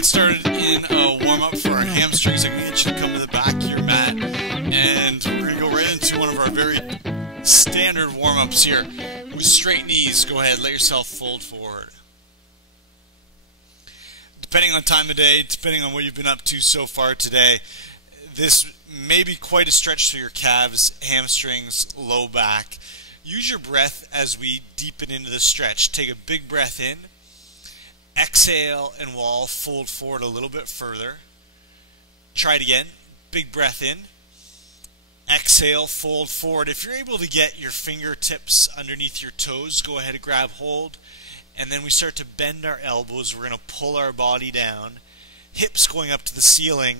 get started in a warm-up for our hamstrings. I'm going to get you to come to the back of your mat, and we're going to go right into one of our very standard warm-ups here. With straight knees, go ahead, let yourself fold forward. Depending on time of day, depending on what you've been up to so far today, this may be quite a stretch through your calves, hamstrings, low back. Use your breath as we deepen into the stretch. Take a big breath in. Exhale, and we'll all fold forward a little bit further. Try it again. Big breath in. Exhale, fold forward. If you're able to get your fingertips underneath your toes, go ahead and grab hold. And then we start to bend our elbows. We're going to pull our body down. Hips going up to the ceiling.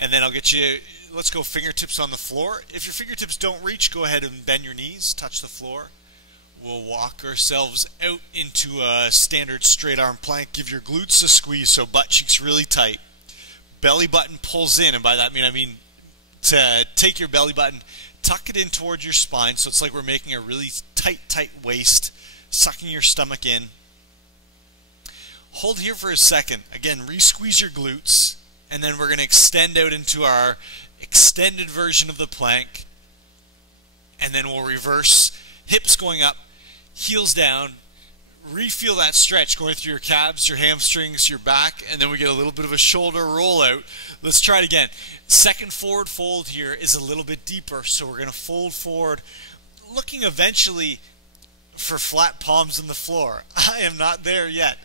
And then I'll get you, let's go fingertips on the floor. If your fingertips don't reach, go ahead and bend your knees, touch the floor. We'll walk ourselves out into a standard straight arm plank. Give your glutes a squeeze so butt cheeks really tight. Belly button pulls in, and by that I mean to take your belly button, tuck it in towards your spine so it's like we're making a really tight waist, sucking your stomach in. Hold here for a second. Again, re-squeeze your glutes, and then we're going to extend out into our extended version of the plank, and then we'll reverse, hips going up, heels down. Re-feel that stretch going through your calves, your hamstrings, your back, and then we get a little bit of a shoulder rollout. Let's try it again. Second forward fold here is a little bit deeper, so we're going to fold forward, looking eventually for flat palms on the floor. I am not there yet.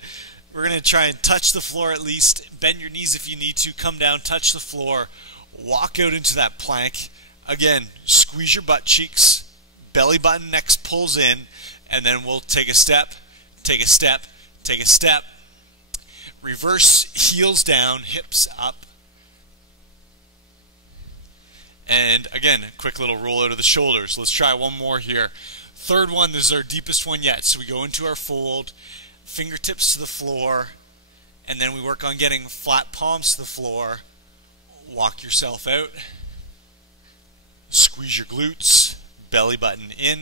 We're going to try and touch the floor at least. Bend your knees if you need to. Come down, touch the floor. Walk out into that plank. Again, squeeze your butt cheeks. Belly button next pulls in. And then we'll take a step, take a step, take a step. Reverse, heels down, hips up. And again, a quick little roll out of the shoulders. Let's try one more here. Third one, this is our deepest one yet. So we go into our fold, fingertips to the floor, and then we work on getting flat palms to the floor. Walk yourself out. Squeeze your glutes, belly button in,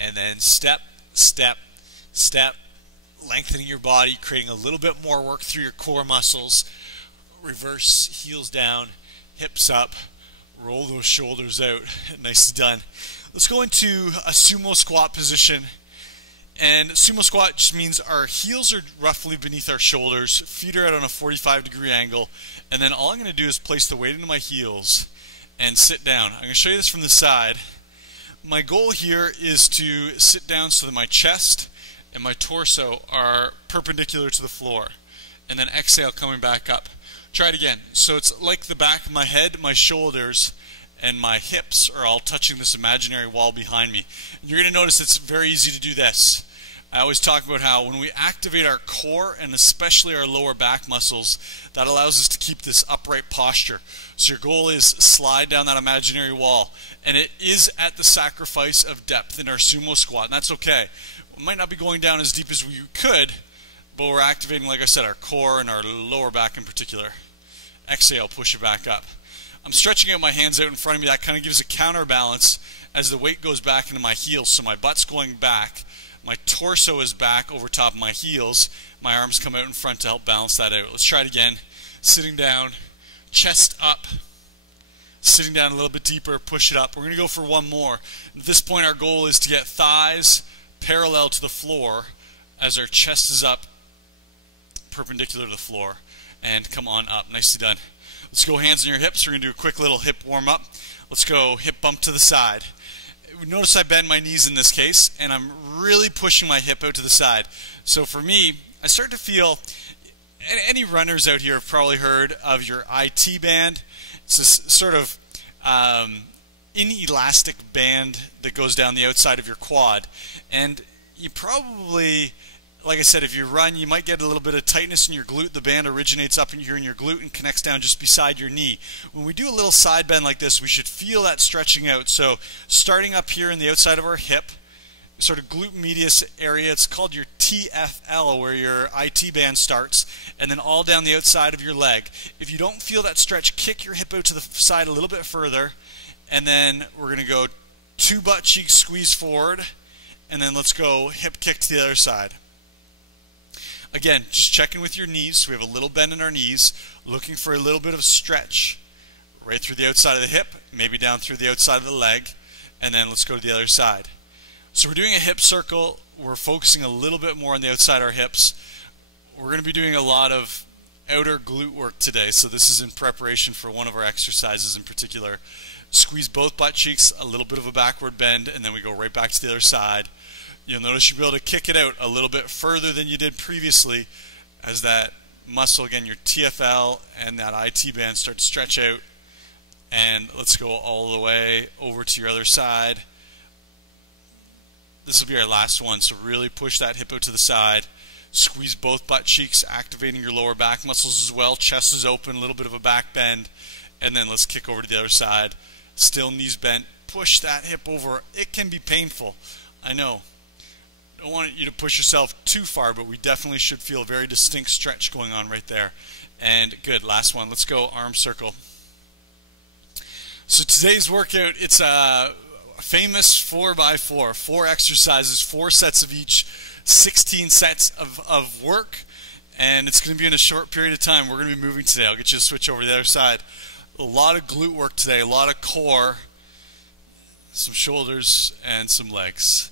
and then step, step, step, lengthening your body, creating a little bit more work through your core muscles. Reverse, heels down, hips up, roll those shoulders out. Nicely done. Let's go into a sumo squat position. And sumo squat just means our heels are roughly beneath our shoulders, feet are out on a 45-degree angle, and then all I'm going to do is place the weight into my heels and sit down. I'm going to show you this from the side. My goal here is to sit down so that my chest and my torso are perpendicular to the floor. And then exhale, coming back up. Try it again. So it's like the back of my head, my shoulders, and my hips are all touching this imaginary wall behind me. And you're going to notice it's very easy to do this. I always talk about how when we activate our core and especially our lower back muscles, that allows us to keep this upright posture. So your goal is slide down that imaginary wall. And it is at the sacrifice of depth in our sumo squat, and that's okay. We might not be going down as deep as we could, but we're activating, like I said, our core and our lower back in particular. Exhale, push it back up. I'm stretching out my hands out in front of me. That kind of gives a counterbalance as the weight goes back into my heels. So my butt's going back. My torso is back over top of my heels. My arms come out in front to help balance that out. Let's try it again. Sitting down, chest up. Sitting down a little bit deeper, push it up. We're going to go for one more. At this point, our goal is to get thighs parallel to the floor as our chest is up, perpendicular to the floor. And come on up. Nicely done. Let's go hands on your hips. We're going to do a quick little hip warm-up. Let's go hip bump to the side. Notice I bend my knees in this case, and I'm really pushing my hip out to the side. So for me, I start to feel, any runners out here have probably heard of your IT band. It's this sort of inelastic band that goes down the outside of your quad. And you probably, like I said, if you run, you might get a little bit of tightness in your glute. The band originates up in here in your glute and connects down just beside your knee. When we do a little side bend like this, we should feel that stretching out. So starting up here in the outside of our hip, sort of glute medius area, it's called your TFL, where your IT band starts, and then all down the outside of your leg. If you don't feel that stretch, kick your hip out to the side a little bit further, and then we're going to go two butt cheeks squeeze forward, and then let's go hip kick to the other side. Again, just checking with your knees. So we have a little bend in our knees, looking for a little bit of stretch right through the outside of the hip, maybe down through the outside of the leg, and then let's go to the other side. So we're doing a hip circle. We're focusing a little bit more on the outside of our hips. We're going to be doing a lot of outer glute work today, so this is in preparation for one of our exercises in particular. Squeeze both butt cheeks, a little bit of a backward bend, and then we go right back to the other side. You'll notice you'll be able to kick it out a little bit further than you did previously as that muscle, again, your TFL and that IT band start to stretch out. And let's go all the way over to your other side. This will be our last one, so really push that hip out to the side. Squeeze both butt cheeks, activating your lower back muscles as well. Chest is open, a little bit of a back bend. And then let's kick over to the other side. Still knees bent. Push that hip over. It can be painful, I know. Don't want you to push yourself too far, but we definitely should feel a very distinct stretch going on right there. And good, last one. Let's go arm circle. So today's workout, it's a famous 4x4, 4 exercises, 4 sets of each, 16 sets of work, and it's going to be in a short period of time. We're going to be moving today. I'll get you to switch over to the other side. A lot of glute work today, a lot of core, some shoulders, and some legs.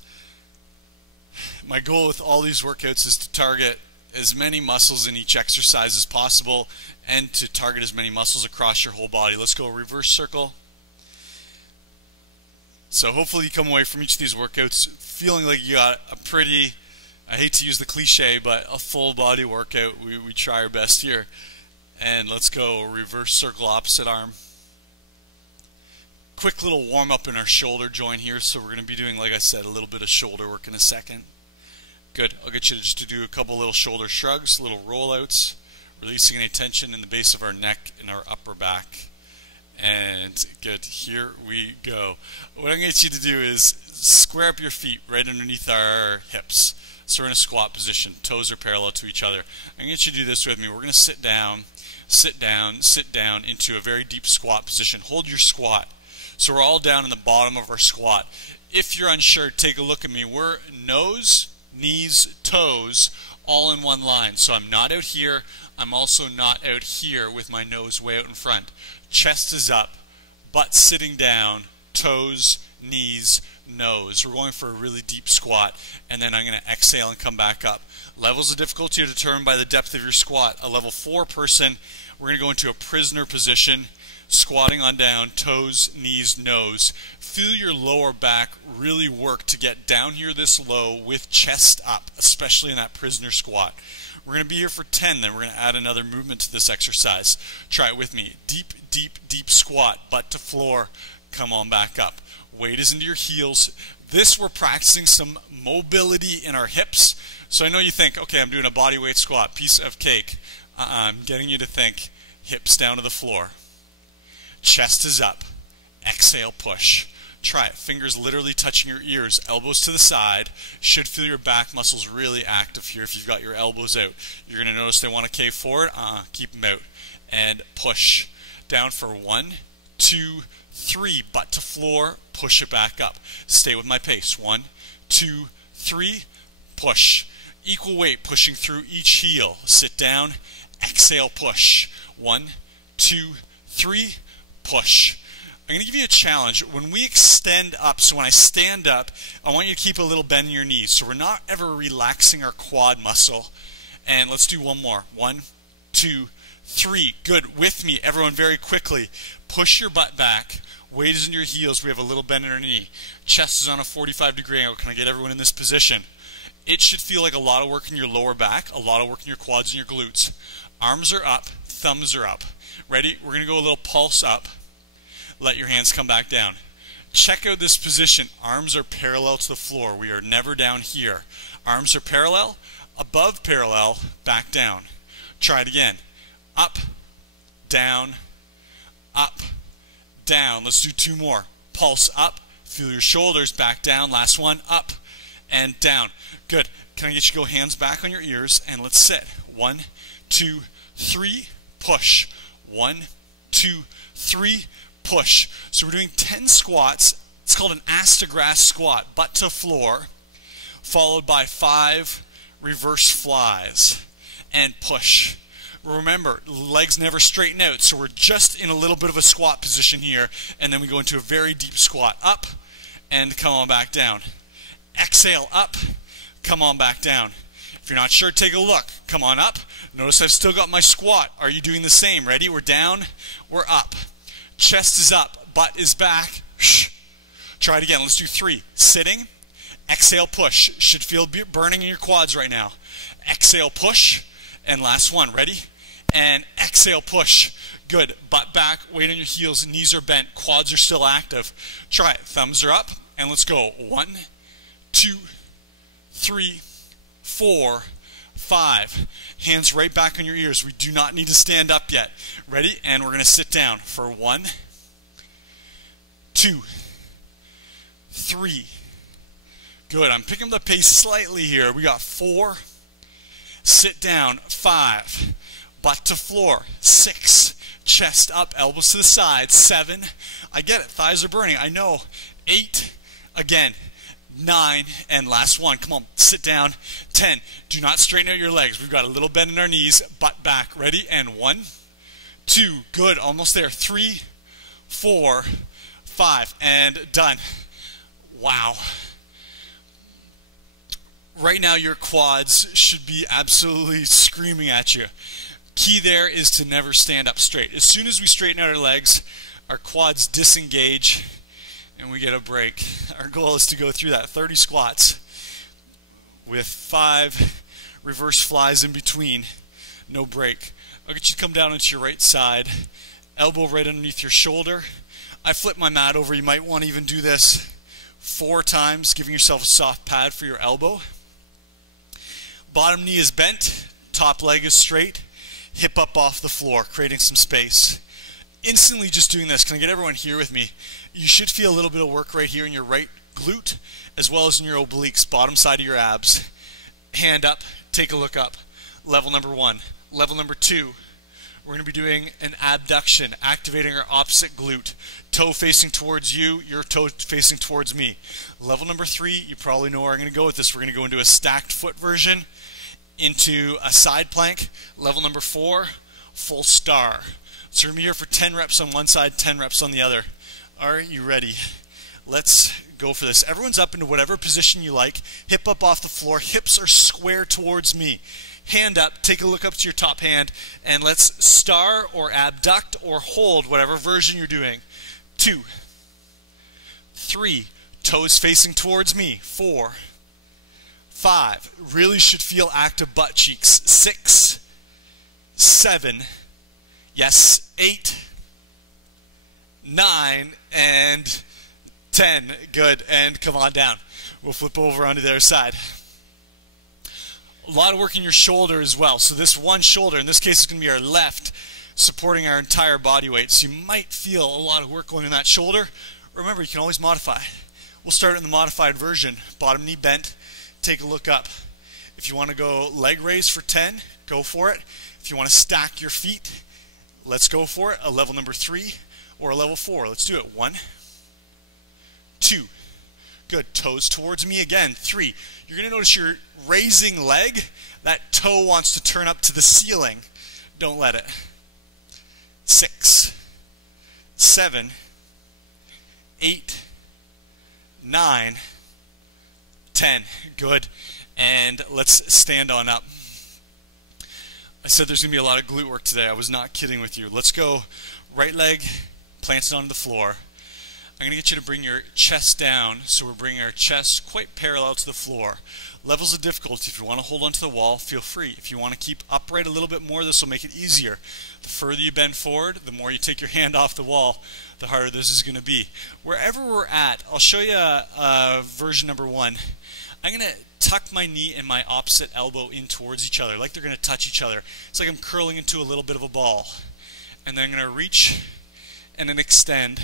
My goal with all these workouts is to target as many muscles in each exercise as possible and to target as many muscles across your whole body. Let's go reverse circle. So hopefully you come away from each of these workouts feeling like you got a pretty, I hate to use the cliche, but a full body workout. We try our best here. And let's go reverse circle opposite arm. Quick little warm up in our shoulder joint here. So we're going to be doing, like I said, a little bit of shoulder work in a second. Good. I'll get you just to do a couple little shoulder shrugs, little rollouts, releasing any tension in the base of our neck and our upper back. And good, here we go. What I'm going to get you to do is square up your feet right underneath our hips. So we're in a squat position, toes are parallel to each other. I'm going to get you to do this with me. We're going to sit down, sit down, sit down into a very deep squat position. Hold your squat. So we're all down in the bottom of our squat. If you're unsure, take a look at me. We're nose, knees, toes, all in one line. So I'm not out here. I'm also not out here with my nose way out in front. Chest is up, butt sitting down, toes, knees, nose. We're going for a really deep squat, and then I'm going to exhale and come back up. Levels of difficulty are determined by the depth of your squat. A level 4 person, we're going to go into a prisoner position, squatting on down, toes, knees, nose. Feel your lower back really work to get down here this low with chest up, especially in that prisoner squat. We're going to be here for 10, then we're going to add another movement to this exercise. Try it with me. Deep, deep, deep squat, butt to floor. Come on back up. Weight is into your heels. This, we're practicing some mobility in our hips. So I know you think, okay, I'm doing a body weight squat, piece of cake. I'm getting you to think hips down to the floor. Chest is up. Exhale, push. Try it. Fingers literally touching your ears, elbows to the side. Should feel your back muscles really active here if you've got your elbows out. You're going to notice they want to cave forward. Keep them out. And push. Down for 1, 2, 3. Butt to floor. Push it back up. Stay with my pace. 1, 2, 3. Push. Equal weight pushing through each heel. Sit down. Exhale, push. 1, 2, 3. Push. I'm going to give you a challenge. When we extend up, so when I stand up, I want you to keep a little bend in your knees. So we're not ever relaxing our quad muscle. And let's do one more. 1, 2, 3. Good. With me, everyone, very quickly. Push your butt back. Weight is in your heels. We have a little bend in our knee. Chest is on a 45-degree angle. Can I get everyone in this position? It should feel like a lot of work in your lower back, a lot of work in your quads and your glutes. Arms are up. Thumbs are up. Ready? We're going to go a little pulse up. Let your hands come back down. Check out this position. Arms are parallel to the floor. We are never down here. Arms are parallel, above parallel, back down. Try it again. Up, down, up, down. Let's do 2 more. Pulse up. Feel your shoulders back down. Last one. Up and down. Good. Can I get you to go hands back on your ears and let's sit. 1, 2, 3. Push. 1, 2, 3. Push. So we're doing 10 squats. It's called an ass to grass squat, butt to floor, followed by 5 reverse flies. and push. Remember, legs never straighten out, so we're just in a little bit of a squat position here, and then we go into a very deep squat. Up, and come on back down. Exhale, up, come on back down. If you're not sure, take a look. Come on up. Notice I've still got my squat. Are you doing the same? Ready? We're down, we're up. Chest is up, butt is back. Try it again. Let's do 3. Sitting, exhale, push. Should feel burning in your quads right now. Exhale, push, and last one. Ready? And exhale, push. Good. Butt back, weight on your heels, knees are bent, quads are still active. Try it. Thumbs are up, and let's go. 1, 2, 3, 4, 5. Hands right back on your ears. We do not need to stand up yet. Ready? And we're going to sit down for 1, 2, 3. Good. I'm picking up the pace slightly here. We got 4. Sit down. 5. Butt to floor. 6. Chest up, elbows to the side. 7. I get it. Thighs are burning. I know. 8. Again. 9. And last one. Come on. Sit down. 10. Do not straighten out your legs. We've got a little bend in our knees. Butt back. Ready? And 1, 2. Good. Almost there. 3, 4, 5. And done. Wow. Right now your quads should be absolutely screaming at you. Key there is to never stand up straight. As soon as we straighten out our legs, our quads disengage and we get a break. Our goal is to go through that 30 squats with 5 reverse flies in between, no break. I'll get you to come down onto your right side, elbow right underneath your shoulder. I flip my mat over. You might want to even do this 4 times, giving yourself a soft pad for your elbow. Bottom knee is bent, top leg is straight, hip up off the floor, creating some space. Instantly just doing this, can I get everyone here with me? You should feel a little bit of work right here in your right glute, as well as in your obliques, bottom side of your abs. Hand up, take a look up. Level number 1. Level number 2, we're going to be doing an abduction, activating our opposite glute. Toe facing towards you, your toe facing towards me. Level number 3, you probably know where I'm going to go with this. We're going to go into a stacked foot version, into a side plank. Level number 4, full star. So we're going to be here for 10 reps on one side, 10 reps on the other. Are you ready? Let's go for this. Everyone's up into whatever position you like. Hip up off the floor. Hips are square towards me. Hand up. Take a look up to your top hand. And let's star or abduct or hold, whatever version you're doing. 2, 3. Toes facing towards me. 4, 5. Really should feel active butt cheeks. 6, 7. Yes, 8, 9, and 10. Good. And come on down. We'll flip over onto the other side. A lot of work in your shoulder as well. So this one shoulder, in this case, is going to be our left, supporting our entire body weight. So you might feel a lot of work going in that shoulder. Remember, you can always modify. We'll start in the modified version. Bottom knee bent. Take a look up. If you want to go leg raise for 10, go for it. If you want to stack your feet, let's go for it. A level number 3 or a level 4. Let's do it. 1, 2. Good. Toes towards me again. 3. You're going to notice your raising leg. That toe wants to turn up to the ceiling. Don't let it. 6, 7, 8, 9, 10. Good. And let's stand on up. I said there's going to be a lot of glute work today. I was not kidding with you. Let's go right leg planted onto the floor. I'm going to get you to bring your chest down, so we're bringing our chest quite parallel to the floor. Levels of difficulty, if you want to hold onto the wall, feel free. If you want to keep upright a little bit more, this will make it easier. The further you bend forward, the more you take your hand off the wall, the harder this is going to be. Wherever we're at, I'll show you version number 1. I'm going to tuck my knee and my opposite elbow in towards each other, like they're going to touch each other. It's like I'm curling into a little bit of a ball. And then I'm going to reach and then extend,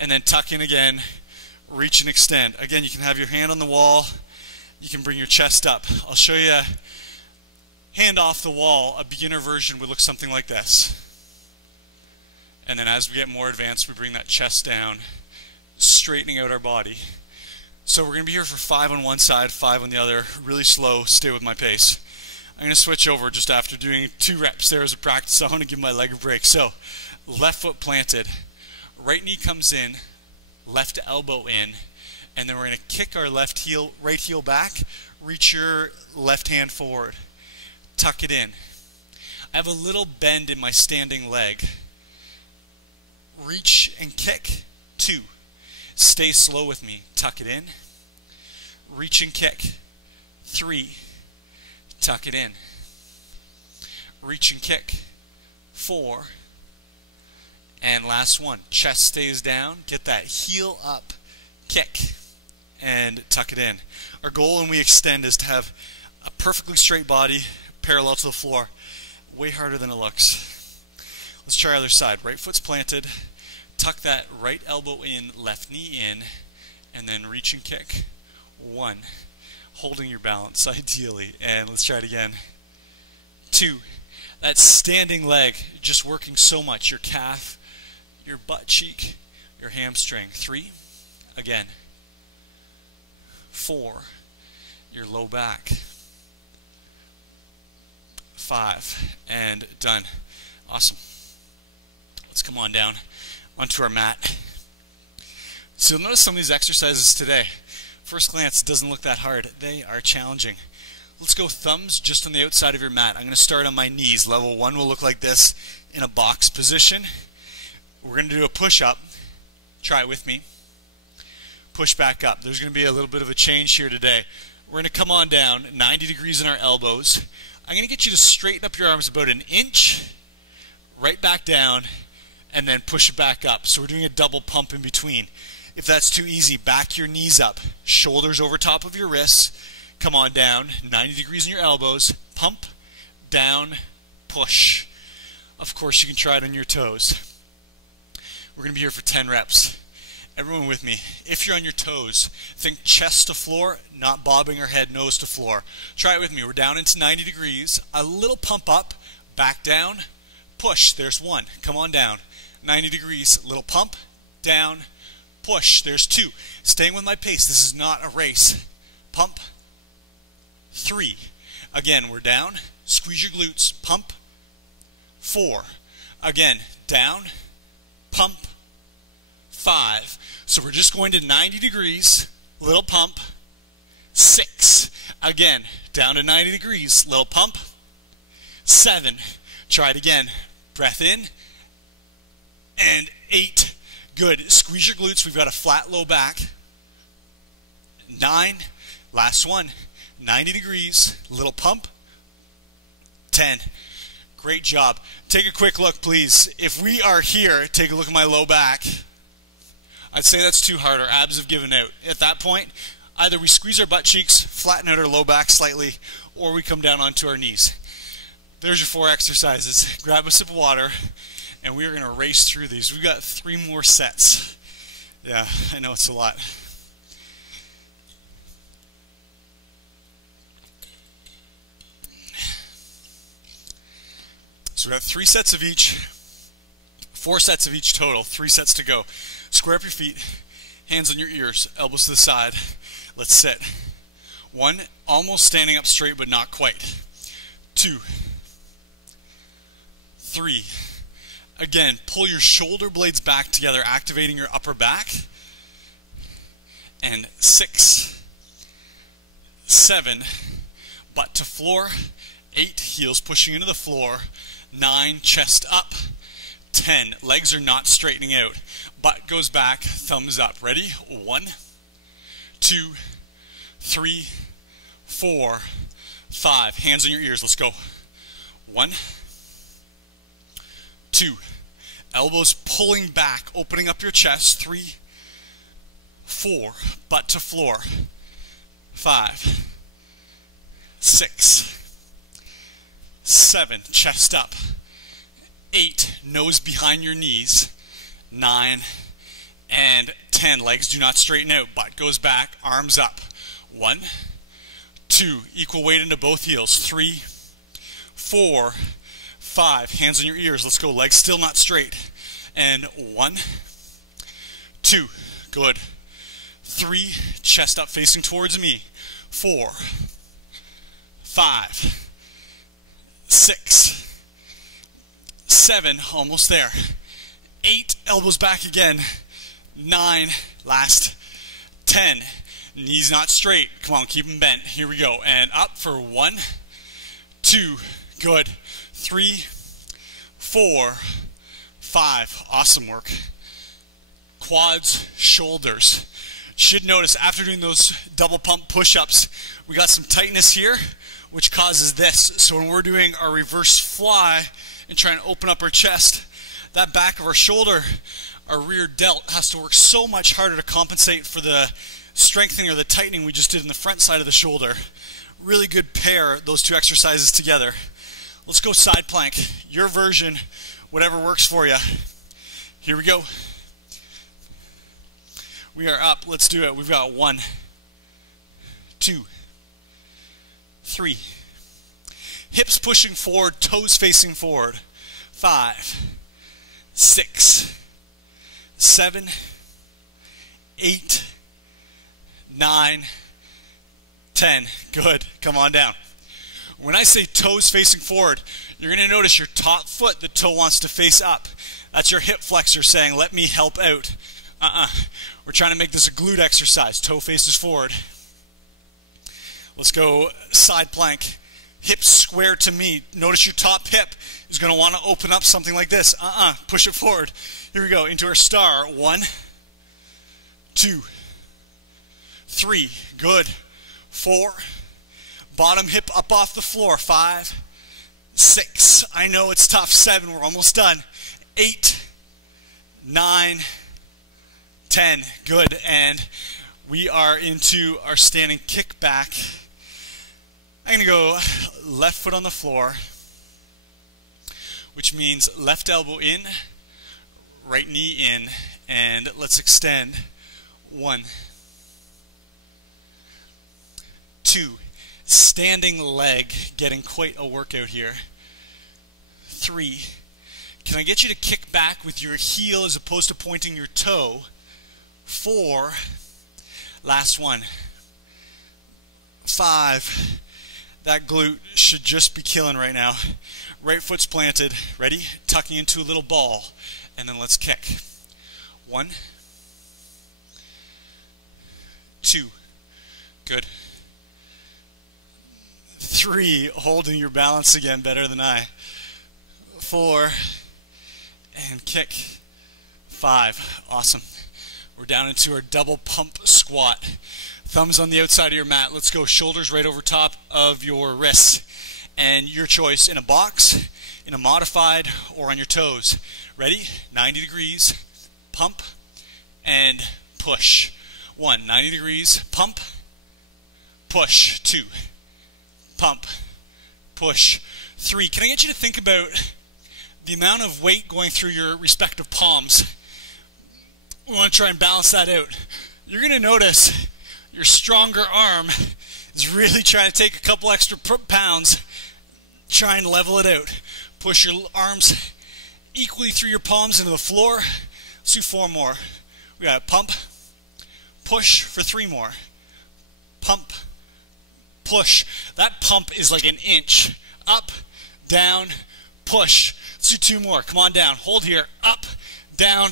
and then tuck in again, reach and extend. Again, you can have your hand on the wall. You can bring your chest up. I'll show you hand off the wall. A beginner version would look something like this. And then as we get more advanced, we bring that chest down, straightening out our body. So we're going to be here for 5 on one side, 5 on the other. Really slow. Stay with my pace. I'm going to switch over just after doing 2 reps there as a practice. I want to give my leg a break. So, left foot planted, right knee comes in, left elbow in, and then we're going to kick our right heel back, reach your left hand forward, tuck it in. I have a little bend in my standing leg. Reach and kick, 2. Stay slow with me, tuck it in, reach and kick, 3. Tuck it in. Reach and kick. 4. And last one. Chest stays down. Get that heel up. Kick. And tuck it in. Our goal when we extend is to have a perfectly straight body parallel to the floor. Way harder than it looks. Let's try other side. Right foot's planted. Tuck that right elbow in, left knee in, and then reach and kick. 1. Holding your balance, ideally. And let's try it again. 2. That standing leg, just working so much. Your calf, your butt cheek, your hamstring. 3. Again. 4. Your low back. 5. And done. Awesome. Let's come on down onto our mat. So you'll notice some of these exercises today. First glance, it doesn't look that hard. They are challenging. Let's go thumbs just on the outside of your mat. I'm going to start on my knees. Level 1 will look like this in a box position. We're going to do a push-up. Try it with me. Push back up. There's going to be a little bit of a change here today. We're going to come on down, 90 degrees in our elbows. I'm going to get you to straighten up your arms about an inch, right back down, and then push it back up. So we're doing a double pump in between. If that's too easy, back your knees up, shoulders over top of your wrists, come on down, 90 degrees in your elbows, pump, down, push. Of course, you can try it on your toes. We're going to be here for 10 reps. Everyone with me, if you're on your toes, think chest to floor, not bobbing our head nose to floor. Try it with me. We're down into 90 degrees, a little pump up, back down, push. There's 1. Come on down. 90 degrees, little pump, down, push. There's 2. Staying with my pace. This is not a race. Pump. 3. Again, we're down. Squeeze your glutes. Pump. 4. Again, down. Pump. 5. So we're just going to 90 degrees. Little pump. 6. Again, down to 90 degrees. Little pump. 7. Try it again. Breath in. And 8. Good. Squeeze your glutes. We've got a flat low back. 9. Last one. 90 degrees. Little pump. 10. Great job. Take a quick look, please. If we are here, take a look at my low back. I'd say that's too hard. Our abs have given out. At that point, either we squeeze our butt cheeks, flatten out our low back slightly, or we come down onto our knees. There's your 4 exercises. Grab a sip of water. And we are going to race through these. We've got 3 more sets. Yeah, I know it's a lot. So we have 3 sets of each, 4 sets of each total, 3 sets to go. Square up your feet, hands on your ears, elbows to the side. Let's sit. 1, almost standing up straight but not quite. 2, 3. Again, pull your shoulder blades back together, activating your upper back. And 6, 7, butt to floor. 8, heels pushing into the floor. 9, chest up. 10, legs are not straightening out. Butt goes back, thumbs up. Ready? 1, 2, 3, 4, 5. Hands on your ears. Let's go. 1, 2, elbows pulling back, opening up your chest. 3, 4, butt to floor. 5, 6, 7, chest up. 8, nose behind your knees. 9, and 10, legs do not straighten out, butt goes back, arms up. 1, 2, equal weight into both heels. 3, 4, 5, hands on your ears. Let's go. Legs still not straight. And 1, 2, good. 3, chest up facing towards me. 4, 5, 6, 7, almost there. 8, elbows back again. 9, last. 10, knees not straight. Come on, keep them bent. Here we go. And up for 1, 2, good. 3, 4, 5. Awesome work. Quads, shoulders. Should notice after doing those double pump push-ups, we got some tightness here, which causes this. So when we're doing our reverse fly and trying to open up our chest, that back of our shoulder, our rear delt, has to work so much harder to compensate for the strengthening or the tightening we just did in the front side of the shoulder. Really good pair, those two exercises together. Let's go side plank. Your version, whatever works for you. Here we go. We are up. Let's do it. We've got 1, 2, 3. Hips pushing forward, toes facing forward. 5, 6, 7, 8, 9, 10. Good. Come on down. When I say toes facing forward, you're going to notice your top foot, the toe wants to face up. That's your hip flexor saying, let me help out. We're trying to make this a glute exercise. Toe faces forward. Let's go side plank. Hips square to me. Notice your top hip is going to want to open up something like this. Push it forward. Here we go. Into our star. 1, 2, 3. Good. 4. Bottom hip up off the floor. 5, 6. I know it's tough. 7. We're almost done. 8, 9, 10. Good. And we are into our standing kick back. I'm going to go left foot on the floor, which means left elbow in, right knee in, and let's extend. 1, 2, standing leg, getting quite a workout here. 3, can I get you to kick back with your heel as opposed to pointing your toe? 4, last one. 5, that glute should just be killing right now. Right foot's planted, ready? Tucking into a little ball, and then let's kick. 1, 2, good. 3, holding your balance again, better than I. 4, and kick. 5, awesome. We're down into our double pump squat. Thumbs on the outside of your mat. Let's go. Shoulders right over top of your wrists. And your choice, in a box, in a modified, or on your toes. Ready? 90 degrees. Pump and push. 1, 90 degrees. Pump. Push. 2. Pump. Push. 3. Can I get you to think about the amount of weight going through your respective palms? We want to try and balance that out. You're going to notice your stronger arm is really trying to take a couple extra pounds, try and level it out. Push your arms equally through your palms into the floor. Let's do 4 more. We got pump, push for 3 more. Pump, push. That pump is like 1 inch. Up, down, push. Let's do 2 more. Come on down. Hold here. Up, down,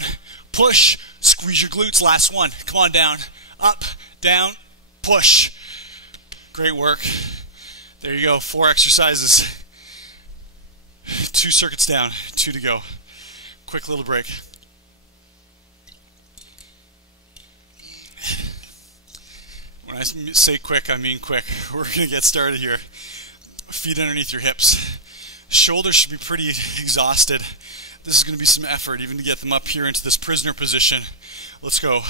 push. Squeeze your glutes. Last one. Come on down. Up, down, push. Great work. There you go. 4 exercises. 2 circuits down. 2 to go. Quick little break. When I say quick, I mean quick. We're going to get started here. Feet underneath your hips. Shoulders should be pretty exhausted. This is going to be some effort even to get them up here into this prisoner position. Let's go.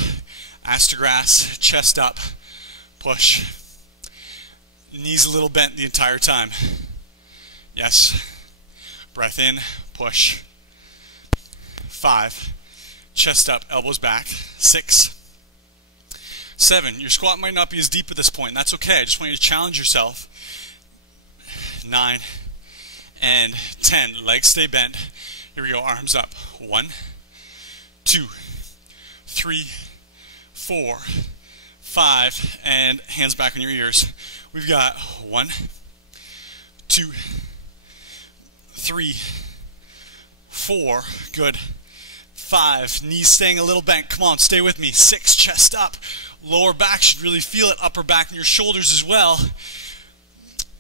Ass to grass, chest up, push. Knees a little bent the entire time. Yes. Breath in, push. 5. Chest up, elbows back. 6. 7. Your squat might not be as deep at this point. That's okay. I just want you to challenge yourself. 9. And 10. Legs stay bent. Here we go. Arms up. 1, 2, 3, 4, 5, and hands back on your ears. We've got 1, 2, 3, 4, good. 5, knees staying a little bent. Come on, stay with me. 6, chest up. Lower back should really feel it. Upper back and your shoulders as well.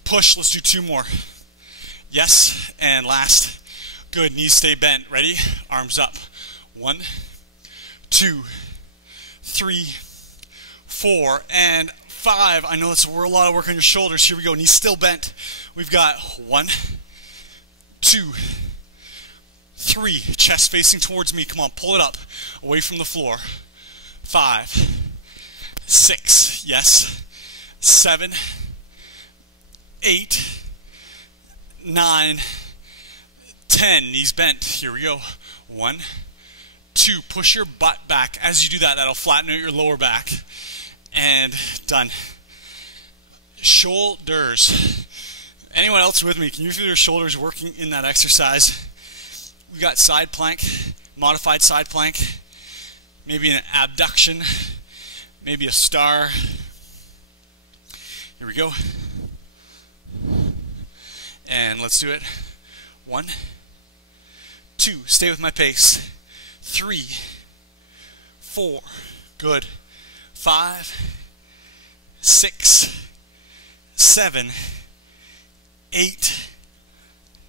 Push, let's do 2 more. Yes, and last. Good, knees stay bent. Ready? Arms up. 1, 2, 3, 4, and 5. I know it's a lot of work on your shoulders. Here we go, knees still bent. We've got 1, 2, 3, chest facing towards me. Come on, pull it up, away from the floor. 5, 6, yes. 7, 8, 9, 10, knees bent. Here we go. 1, 2, push your butt back. As you do that, that'll flatten out your lower back. And done. Shoulders. Anyone else with me? Can you feel your shoulders working in that exercise? We got side plank, modified side plank, maybe an abduction, maybe a star. Here we go. And let's do it. 1, 2, stay with my pace. 3, 4, good. 5, 6, 7, 8,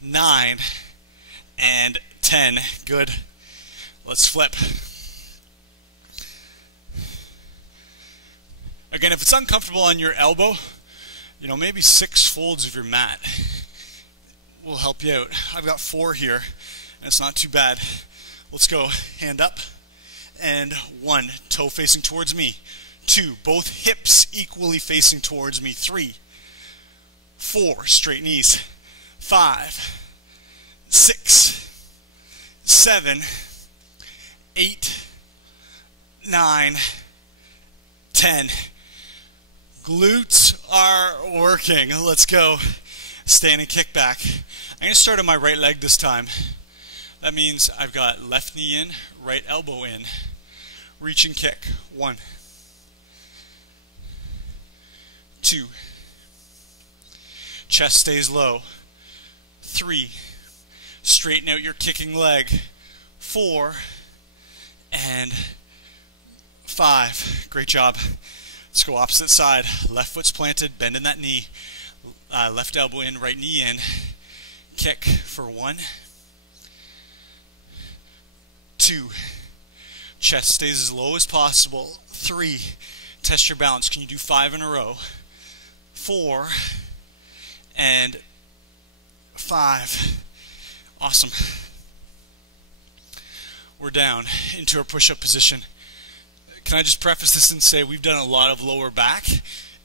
9, and 10. Good. Let's flip. Again, if it's uncomfortable on your elbow, maybe 6 folds of your mat will help you out. I've got 4 here, and it's not too bad. Let's go. Hand up. And 1, toe facing towards me. 2, both hips equally facing towards me. 3, 4, straight knees. 5, 6, 7, 8, 9, 10. Glutes are working. Let's go. Standing kick back. I'm going to start on my right leg this time. That means I've got left knee in, right elbow in. Reach and kick. 1, 2. Chest stays low. 3. Straighten out your kicking leg. 4. And 5. Great job. Let's go opposite side. Left foot's planted, bend in that knee. Left elbow in, right knee in. Kick for 1, 2. Chest stays as low as possible. 3. Test your balance. Can you do 5 in a row? 4 and 5. Awesome. We're down into our push-up position. Can I just preface this and say we've done a lot of lower back.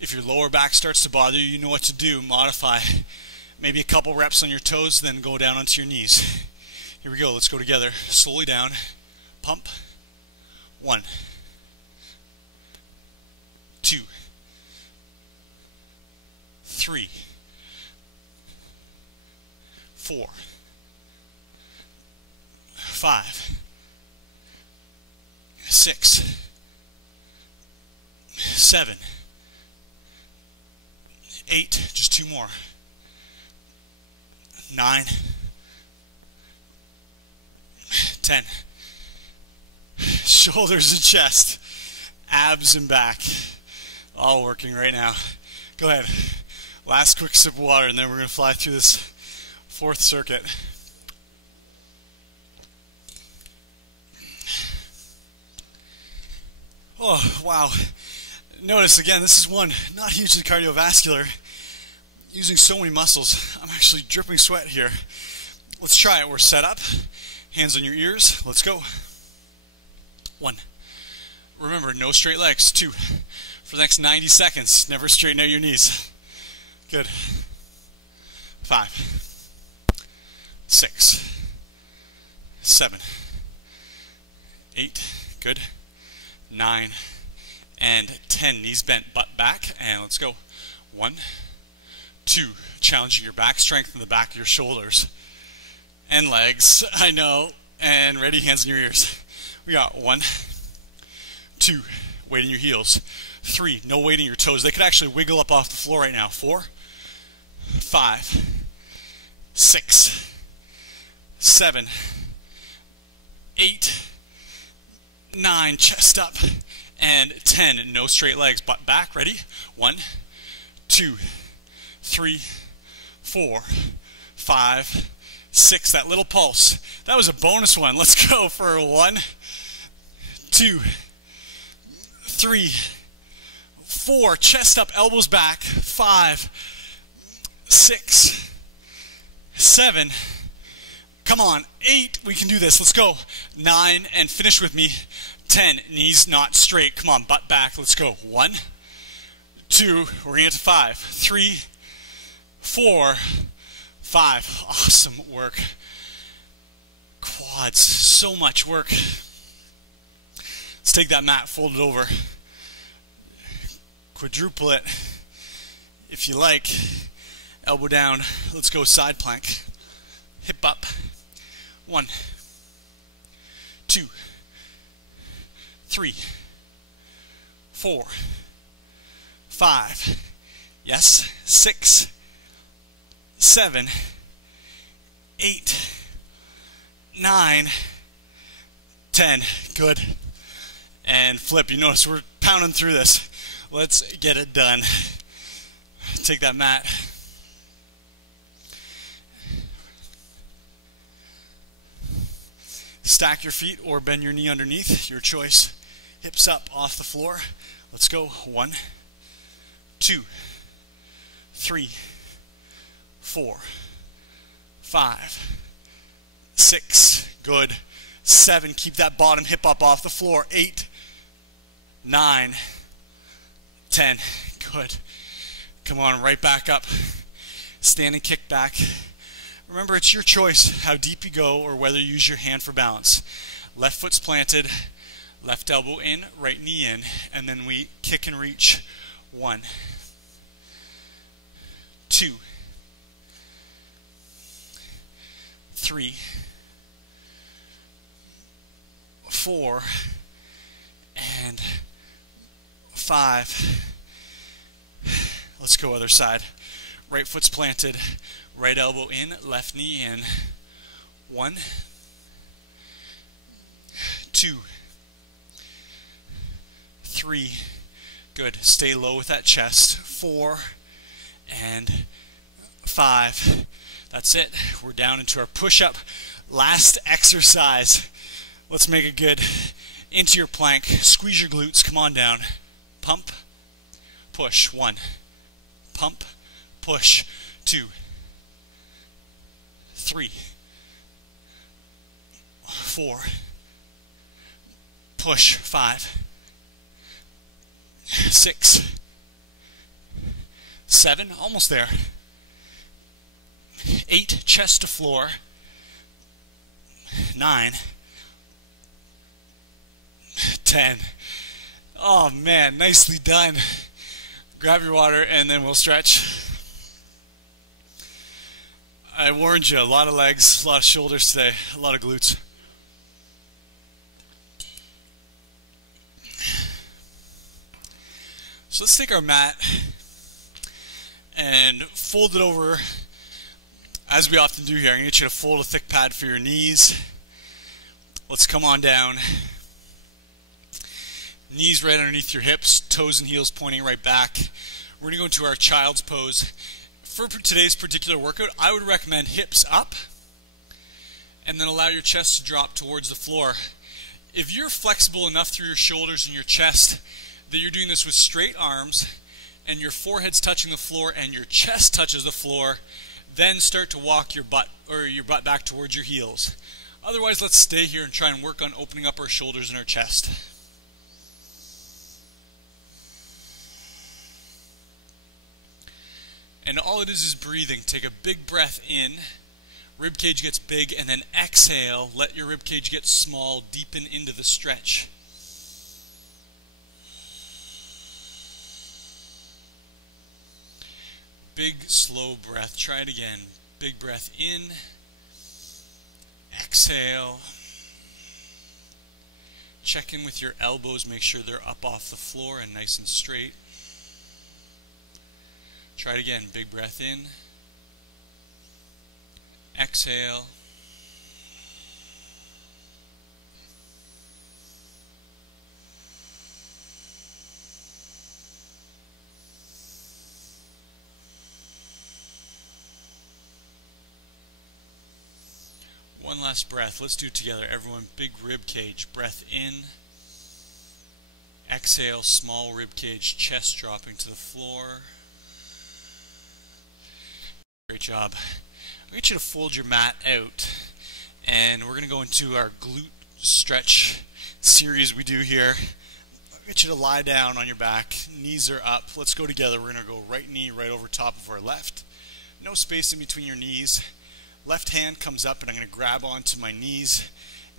If your lower back starts to bother you, you know what to do. Modify. Maybe a couple reps on your toes, then go down onto your knees. Here we go. Let's go together. Slowly down. Pump. 1, 2, 3, 4, 5, 6, 7, 8, just 2 more. 9, 10. Shoulders and chest, abs and back, all working right now. Go ahead. Last quick sip of water, and then we're going to fly through this 4th circuit. Oh, wow. Notice, again, this is one, not hugely cardiovascular. Using so many muscles. I'm actually dripping sweat here. Let's try it. We're set up. Hands on your ears. Let's go. 1. Remember, no straight legs. 2. For the next 90 seconds, never straighten out your knees. Good. 5, 6, 7, 8. Good. 9 and 10. Knees bent, butt back, and let's go. 1, 2. Challenging your back strength in the back of your shoulders and legs. I know. And ready, hands in your ears. We got 1, 2. Weight in your heels. 3. No weight in your toes. They could actually wiggle up off the floor right now. 4, 5, 6, 7, 8, 9, chest up, and 10, no straight legs, butt back, ready? 1, 2, 3, 4, 5, 6, that little pulse. That was a bonus one. Let's go for 1, 2, 3, 4, chest up, elbows back, 5, 6, 7, come on, 8, we can do this, let's go, 9, and finish with me, 10, knees not straight, come on, butt back, let's go, 1, 2, we're going to get to 5, 3, 4, 5, awesome work. Quads, so much work. Let's take that mat, fold it over, quadruple it if you like, elbow down, let's go side plank, hip up, 1, 2, 3, 4, 5, yes, 6, 7, 8, 9, 10, good, and flip. You notice we're pounding through this. Let's get it done. Take that mat. Stack your feet or bend your knee underneath, your choice. Hips up off the floor. Let's go. 1, 2, 3, 4, 5, 6, good, 7, keep that bottom hip up off the floor, 8, 9, 10, good, come on, right back up, stand and kick back. Remember, it's your choice how deep you go or whether you use your hand for balance. Left foot's planted, left elbow in, right knee in, and then we kick and reach. 1, 2, 3, 4, and 5. Let's go other side. Right foot's planted, right elbow in, left knee in. 1, 2, 3, good. Stay low with that chest. 4 and 5. That's it. We're down into our push-up. Last exercise. Let's make it good. Into your plank. Squeeze your glutes. Come on down. Pump. Push. 1. Pump. Push. 2. 3. 4. Push. 5. 6. 7. Almost there. 8, chest to floor. 9, 10. Oh man, nicely done. Grab your water and then we'll stretch. I warned you, a lot of legs, a lot of shoulders today, a lot of glutes. So let's take our mat and fold it over. As we often do here, I'm going to get you to fold a thick pad for your knees. Let's come on down. Knees right underneath your hips, toes and heels pointing right back. We're going to go into our child's pose. For today's particular workout, I would recommend hips up and then allow your chest to drop towards the floor. If you're flexible enough through your shoulders and your chest that you're doing this with straight arms and your forehead's touching the floor and your chest touches the floor, then start to walk your butt back towards your heels. Otherwise, let's stay here and try and work on opening up our shoulders and our chest. And all it is breathing. Take a big breath in, rib cage gets big, and then exhale, let your rib cage get small, deepen into the stretch. Big, slow breath. Try it again. Big breath in. Exhale. Check in with your elbows. Make sure they're up off the floor and nice and straight. Try it again. Big breath in. Exhale. last breath. Let's do it together. Everyone, big rib cage. Breath in. Exhale, small rib cage, chest dropping to the floor. Great job. I want you to fold your mat out, and we're going to go into our glute stretch series we do here. I want you to lie down on your back, knees are up. Let's go together. We're going to go right knee right over top of our left. No space in between your knees. Left hand comes up, and I'm going to grab onto my knees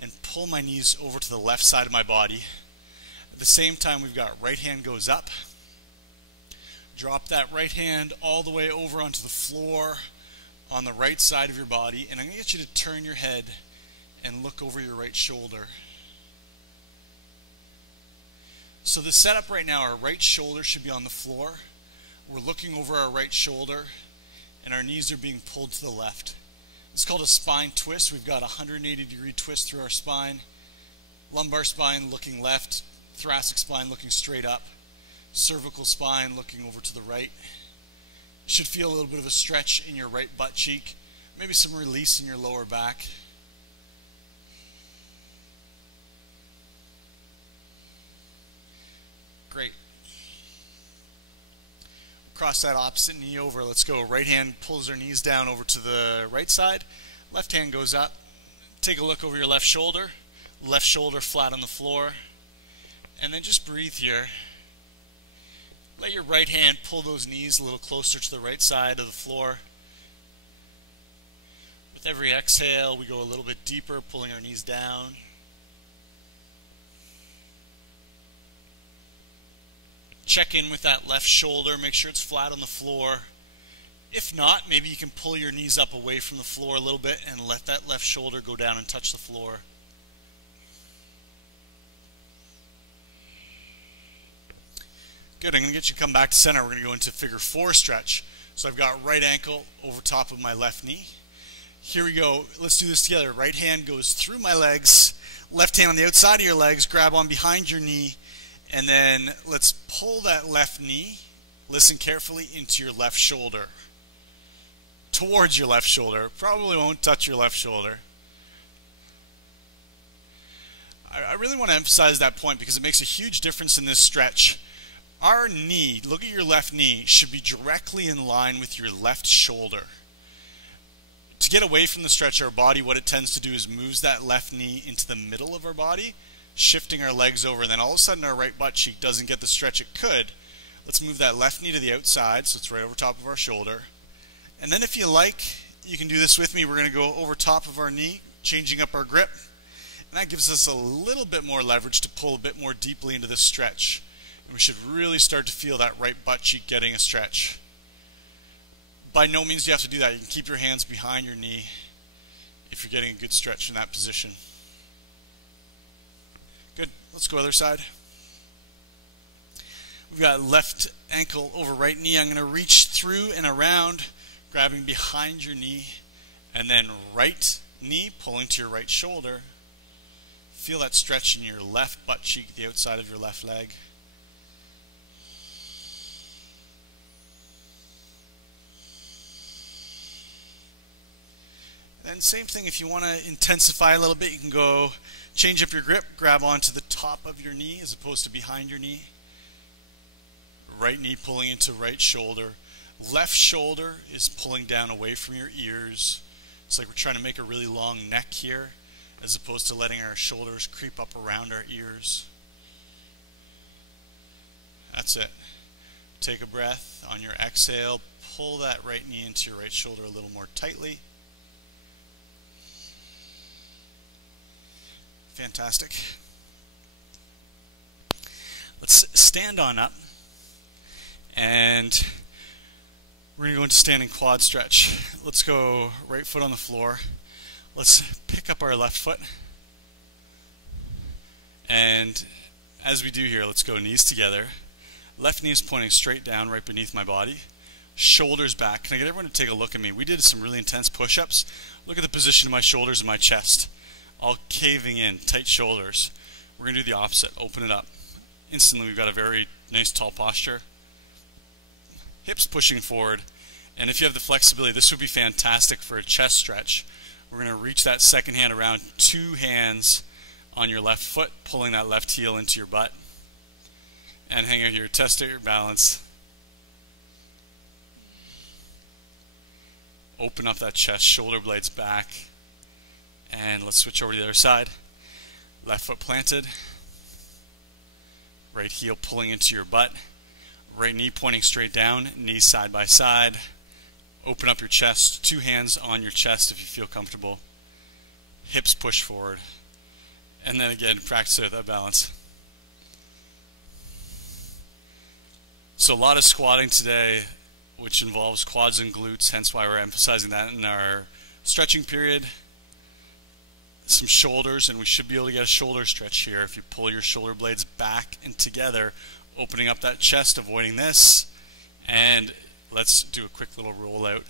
and pull my knees over to the left side of my body. At the same time, we've got right hand goes up. Drop that right hand all the way over onto the floor on the right side of your body, and I'm going to get you to turn your head and look over your right shoulder. So the setup right now, our right shoulder should be on the floor. We're looking over our right shoulder, and our knees are being pulled to the left. It's called a spine twist. We've got a 180-degree twist through our spine. Lumbar spine looking left. Thoracic spine looking straight up. Cervical spine looking over to the right. You should feel a little bit of a stretch in your right butt cheek. Maybe some release in your lower back. Great. Cross that opposite knee over. Let's go. Right hand pulls our knees down over to the right side. Left hand goes up. Take a look over your left shoulder. Left shoulder flat on the floor. And then just breathe here. Let your right hand pull those knees a little closer to the right side of the floor. With every exhale, we go a little bit deeper, pulling our knees down. Check in with that left shoulder, make sure it's flat on the floor. If not, maybe you can pull your knees up away from the floor a little bit and let that left shoulder go down and touch the floor. Good, I'm going to get you to come back to center. We're going to go into figure 4 stretch. So I've got right ankle over top of my left knee. Here we go. Let's do this together. Right hand goes through my legs. Left hand on the outside of your legs. Grab on behind your knee. And then let's pull that left knee, listen carefully, into your left shoulder. Towards your left shoulder. Probably won't touch your left shoulder. I really want to emphasize that point because it makes a huge difference in this stretch. Our knee, look at your left knee, should be directly in line with your left shoulder. To get away from the stretch, our body, what it tends to do is moves that left knee into the middle of our body, shifting our legs over, and then all of a sudden our right butt cheek doesn't get the stretch it could. Let's move that left knee to the outside, so it's right over top of our shoulder. And then if you like, you can do this with me. We're going to go over top of our knee, changing up our grip. And that gives us a little bit more leverage to pull a bit more deeply into this stretch. And we should really start to feel that right butt cheek getting a stretch. By no means do you have to do that. You can keep your hands behind your knee if you're getting a good stretch in that position. Good. Let's go other side. We've got left ankle over right knee. I'm going to reach through and around, grabbing behind your knee, and then right knee pulling to your right shoulder. Feel that stretch in your left butt cheek, the outside of your left leg. Then same thing, if you want to intensify a little bit, you can go change up your grip, grab onto the top of your knee as opposed to behind your knee. Right knee pulling into right shoulder. Left shoulder is pulling down away from your ears. It's like we're trying to make a really long neck here as opposed to letting our shoulders creep up around our ears. That's it. Take a breath. On your exhale, pull that right knee into your right shoulder a little more tightly. Fantastic. Let's stand on up, and we're going to go into standing quad stretch. Let's go right foot on the floor. Let's pick up our left foot, and as we do here, let's go knees together. Left knee is pointing straight down right beneath my body. Shoulders back. Can I get everyone to take a look at me? We did some really intense push-ups. Look at the position of my shoulders and my chest. All caving in, tight shoulders. We're going to do the opposite. Open it up. Instantly we've got a very nice tall posture. Hips pushing forward. And if you have the flexibility, this would be fantastic for a chest stretch We're going to reach that second hand around, 2 hands on your left foot, pulling that left heel into your butt. And hang out here, test out your balance. Open up that chest, shoulder blades back. And let's switch over to the other side. Left foot planted. Right heel pulling into your butt. Right knee pointing straight down, knees side by side. Open up your chest, 2 hands on your chest if you feel comfortable. Hips push forward. And then again, practice with that balance. So a lot of squatting today, which involves quads and glutes, hence why we're emphasizing that in our stretching period. Some shoulders, and we should be able to get a shoulder stretch here if you pull your shoulder blades back and together, opening up that chest, avoiding this. And let's do a quick little roll out.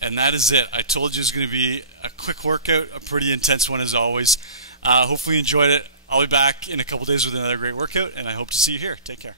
And that is it. I told you it was going to be a quick workout, a pretty intense one as always. Hopefully you enjoyed it. I'll be back in a couple days with another great workout, and I hope to see you here. Take care.